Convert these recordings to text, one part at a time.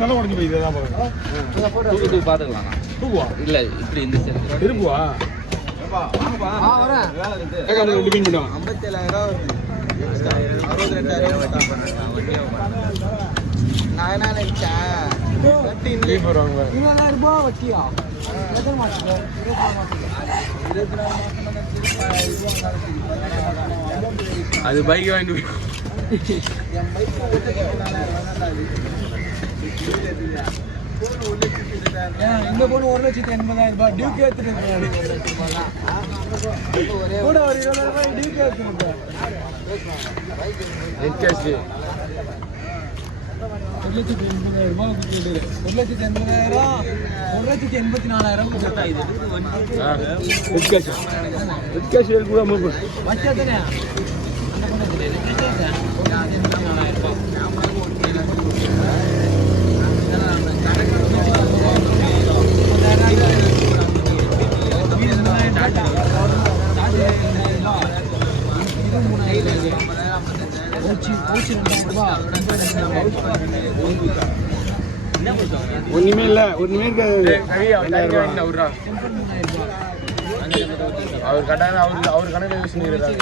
தலை உடஞ்சி போய் இதான் தூக்கு பார்த்துக்கலாம். தூக்குவா இல்லை இப்படி இந்த சைடு திருப்புவா வரேன். ரெண்டு மீன் பண்ணுவோம். 57,000 நான் என்ன நினைச்சேன் 20,000 ரூபாய் வட்டியா? எத்தனை மாசம்? 24 மாசம். அது பைக் வாங்கிட்டு என் பைக் இந்த போன 1,80,000 ரூபாய் டியூக்கு ஏத்துட்டு கூட ஒரு 20,000 ரூபாய் டியூக்கு ஏத்துட்டு 1,80,000 ரூபாய் 1,80,000 1,84,000 வச்சதுனே ஒண்ணுமே இல்ல ஒண்ணுமே இருக்காது. அவர் கட்டாயம் அவர் கணக்கு யூஸ் பண்ணிக்கிறாரு.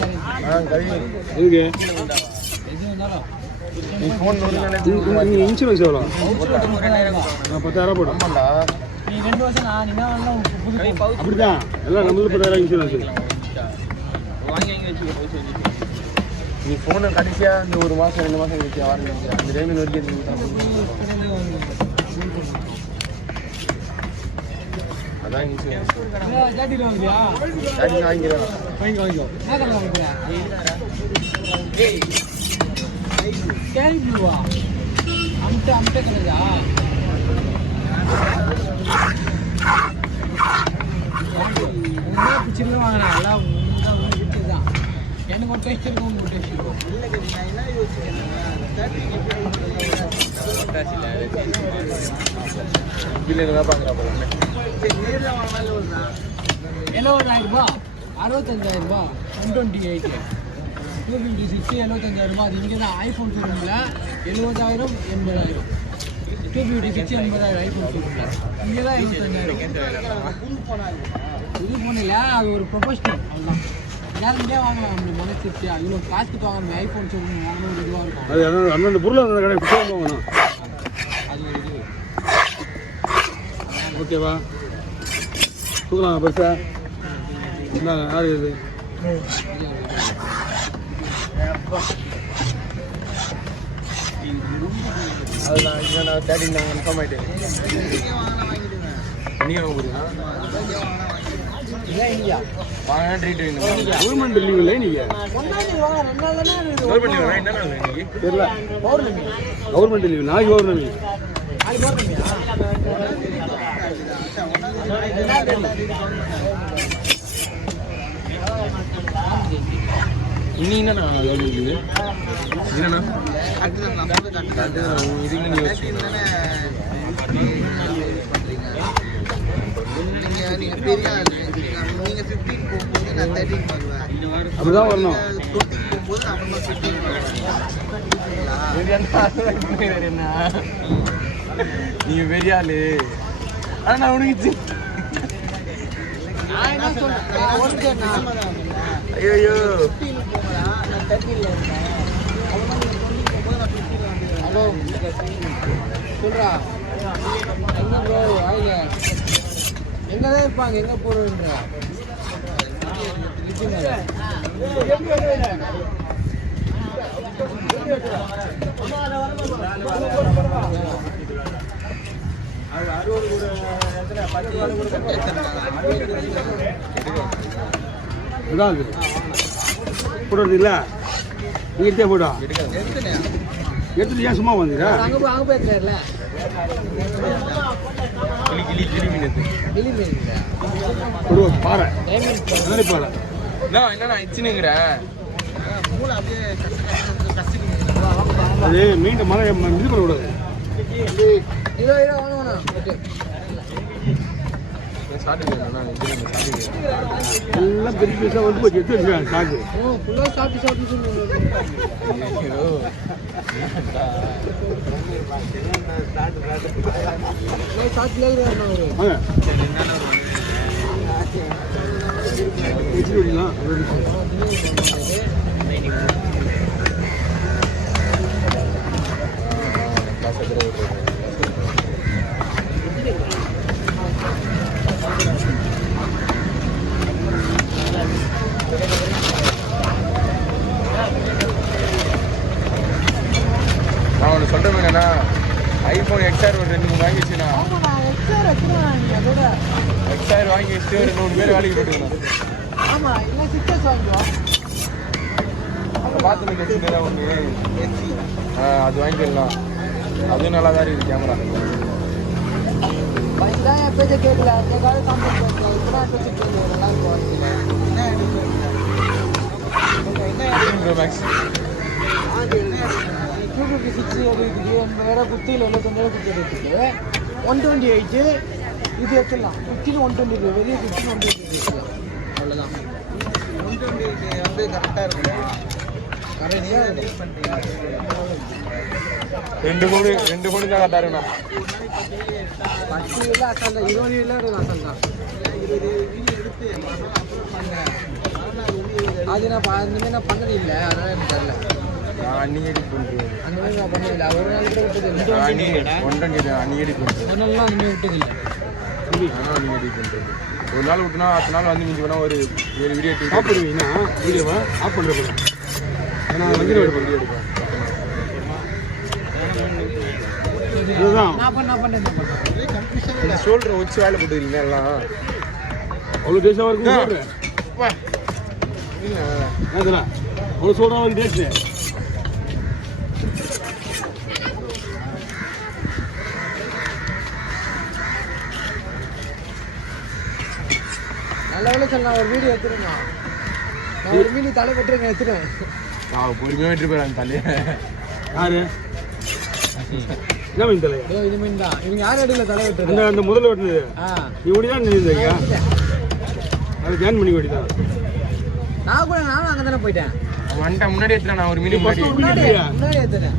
இன்சூரன்ஸ் எவ்வளோ? 10,000 போடும். அப்படிதான் எல்லாம் நம்மளுக்கு 10,000 இன்சூரன்ஸ். நீ ஃபோனை கடைசியாக இந்த 1 மாதம் 2 மாதம் கழிச்சு வாங்க அந்த டைமில் வரைக்கும் அதான் வாங்கினா எல்லாம் தான் எனக்கு ஒரு டெஸ்ட் இருக்கும் ஒரு டெஸ்ட் இருக்கும். என்ன ஒரு 1,000 ரூபாய் 65,000 ரூபாய் 128 256 75,000 ரூபாய். அது இங்கே தான் ஐஃபோன் ஷோரூமில் 70,000 80,000 256 80,000 ஐஃபோன் ஷோரூமில் இங்கே தான் 75,000. இது போனில்ல அது ஒரு ப்ரொஃபஷனல் அவ்வளோதான். யாருமே வாங்கலாம் அப்படி மனசிருச்சியா இவ்வளோ காசுக்கு வாங்கணும் ஐஃபோன் ஷோரூம் வாங்கணும் ஒரு இதுவாக இருக்கும். அது அந்தந்த பொருள் அந்த கடை வாங்கணும். அது ஒரு இது ஓகேவா? தூக்கலாம் பெருசா என்ன யார் இது? அதுதான் இங்கே நான் தேடி நான் கன்ஃபார்ம் ஆகிட்டேன். நீங்கள் வாங்க முடியுமா? வாங்க ட்ரீட் வேணும். கவர்மெண்ட் லீவ் இல்லை நீங்கள் கவர்மெண்ட் லீவ் என்ன நாள் இன்னைக்கு தெரியல. கவர்மெண்ட் லீவ் நாளைக்கு பௌர்ணமி. இன்னும் என்னண்ணா கவர்மெண்ட் லீவு என்னண்ணா இதுங்க நீங்கள் பெரிய நீங்கள் 15 போகும்போது நான் 13 பண்ணுவேன். அப்படிதான் வரணும். 20 போகும்போது நான் அப்புறமா 15 பண்ணுவேன். என்ன நீங்கள் பெரிய ஆளு ஆனால் நான் உனக்கு ஐயோ 15 போகலாம் நான் 13 இருந்தேன். அப்புறமா நீங்கள் 20 போகும்போது நான் 15 வந்துடுவேன். ஹலோ சொல்கிறா எங்கே ப்ரோ வாங்க எங்கே தான் இருப்பாங்க எங்கே போகிறோன்ற போடுறது இல்லை நீட்டே போடா எடுத்துட்டு ஏன் சும்மா வந்துடா? அங்கே போய் இருக்கிறார்ல பாறை பாறை என்னண்ணா இச்சுனுங்கிறேன் அது மீண்டும் மழை இது பண்ணக்கூடாது. சாப்பிட்டு எல்லாம் பெரிய பீஸாக வந்து போச்சு எடுத்து வச்சுருக்காங்க சாக்கு. ஓ ஃபுல்லாக சாப்பிட்டு சொல்லுங்க. சாப்பிட்டுல ஒரு வாங்க வச்சு விடலாம். நான் ஒன்று சொல்கிறேன் என்னன்னா ஐஃபோன் XR ஒரு 2-3 வாங்கி வச்சுண்ணா XR வாங்கி வச்சுட்டு ஒரு 2-3 பேர் வேலைக்கு போட்டுக்கணும். ஆமாம் இல்லை சிக்ஸஸ் வாங்குவோம். பார்த்து வச்சுருந்தா ஒன்று அது வாங்கிக்கலாம். அதுவும் நல்லா தான் இருக்குது கேமரா. இதான் என் பேச்சை கேட்கல. அந்த கால காம்பவுண்ட் பேசலாம். இப்போதான் பேசிட்டு நல்லா இருக்கும். Pro Max 256 இருக்குது. 80,000 குத்தியில் 75,000 குத்தி எடுத்துட்டு 128 இது எடுத்துடலாம். 15 120 வெளியே 15 120 எடுத்துக்கலாம். அவ்வளோதான். 128 வந்து கரெக்டாக இருக்கும். கரெக்டாக 2 கோடி தான் கரெக்டாக இருக்குண்ணா. 10 இல்லை அசால் தான். 20 இல்லை அசால் தான். அது நான் பண்ணது இல்லை. அதனால எனக்கு தெரியல. அன்னைக்கு எடிட் பண்ணுறேன். அந்த மாதிரி நான் பண்ணதில்லை. ஒரு நாள் கூட விட்டதில்லை. அன்னைக்கு எடிட் பண்ணுறேன். ஒரு நாள்லாம் அந்த மாதிரி விட்டதில்லை. நானும் அன்னைக்கு எடிட் பண்ணுறேன். ஒரு நாள் விட்டுனா 10 நாள் வந்து மிஞ்சி போனால் ஒரு வீடியோ ஆஃப் பண்ணுவீங்கன்னா வீடியோவை ஆஃப் பண்ணுறது. நான் வந்து வீடியோ எடுப்பேன். இதுதான் நான் பண்ணேன். ஷோல்டரை வச்சு வேலை போட்டுக்கிறீங்க எல்லாம். அவ்வளோ டேஸ்டாக இருக்கும் சொல்கிறேன். அதெல்லாம் அவ்வளோ சொல்கிறேன் ஒரு டேஸ்ட்டு. நல்ல வேலை சார். நான் ஒரு வீடியோ எடுத்துருங்க. நான் ஒரு மீன் தலை வெட்டுறேங்க எடுத்துருவேன். பொறுமையாக வெட்டி போயிடாங்க தலையை. யாரு என்ன மீன் தலை? இது மீன் தான். இவங்க யார் இடையில தலை வெட்டுறது? அந்த முதல்ல வெட்டுனது நீ ஓடி தான் நின்றுங்க. அதை ஜாயின் பண்ணி ஓடி தான். நானும் அங்கே தானே போயிட்டேன். வந்துட்டேன் முன்னாடி எடுத்துட்டேன். நான் ஒரு மீன் முன்னாடி எடுத்துட்டேன்.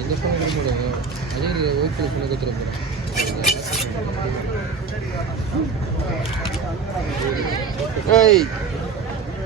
இந்த ஃபோன் எடுக்க முடியாது. அதே ஓகே ஃபோனை கற்றுக்க ஏய்